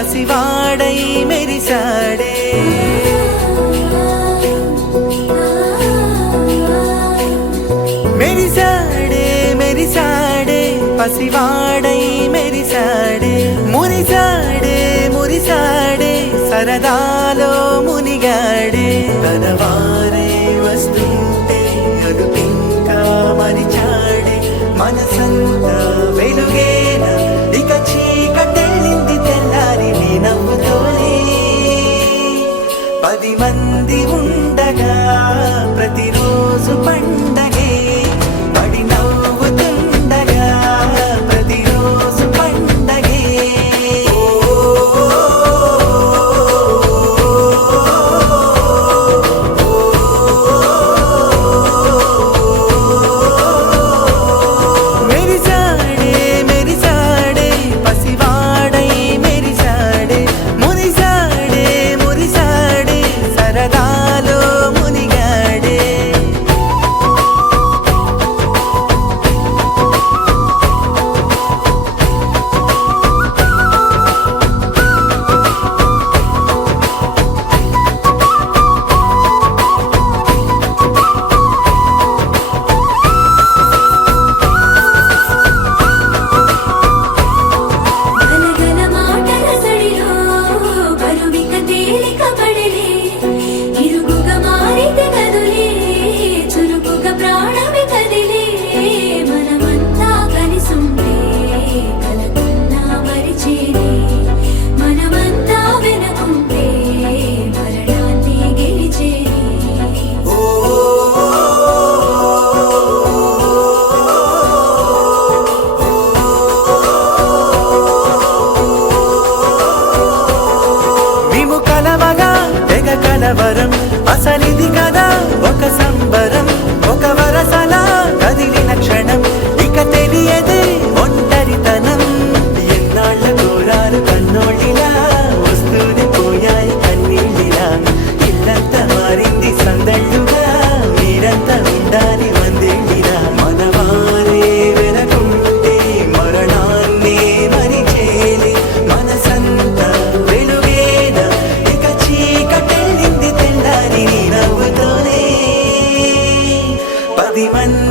పసివాడై మెరిసాడే మెరిసాడే మెరిసాడే పసివాడై మెరిసాడే మురిసాడే మురిసాడే సరదాలో మునిగాడే కనవారే వస్తుంటే అడుగింకా మరిచాడే మనసంతా వెలుగేన ఇక చీకటెళ్ళింది తెల్లారి నీ నవ్వుతోనే 10 మంది ఉండగా ప్రతిరోజు పండగే పడి నవ్వుతుండగా ప్రతిరోజు పండగే మెరిసాడే మెరిసాడే పసివాడై మెరిసాడే మురిసాడే మురిసాడే సరదాలో మునిగాడే గలగల మాటల సడిలో బరువిక తేలిక పడలే ఇరుగుగా మారితే కదులే చురుకుగా ప్రాణమి కదిలే మనమంతా కలిసుంటే కలకున్నా మరిచేనే మనమంతా వెనకుంటే మరణాన్ని గెలిచేనే మేము కలవగా తెగ కలవరం అసలిది కదా ఒక సంబరం ఒక వరసలా కదిలిన క్షణం ఇక తెలియదే ఒంటరితనం ఎన్నాళ్ళ కోరాలు కన్నోళ్ళిలా వస్తూనే పోయాయి కన్నీళ్ళిలా ఇల్లంతా మారింది సందళ్ళుగా మీరంతా ఉండాలి వందేళ్ళిలా మనవారే వెనకుంటే మరణాన్నే మరిచేలి మనసంతా వెలుగేన ఇక చీకటెళ్ళింది తెల్లారి నీ నవ్వుతోనే 10 మంది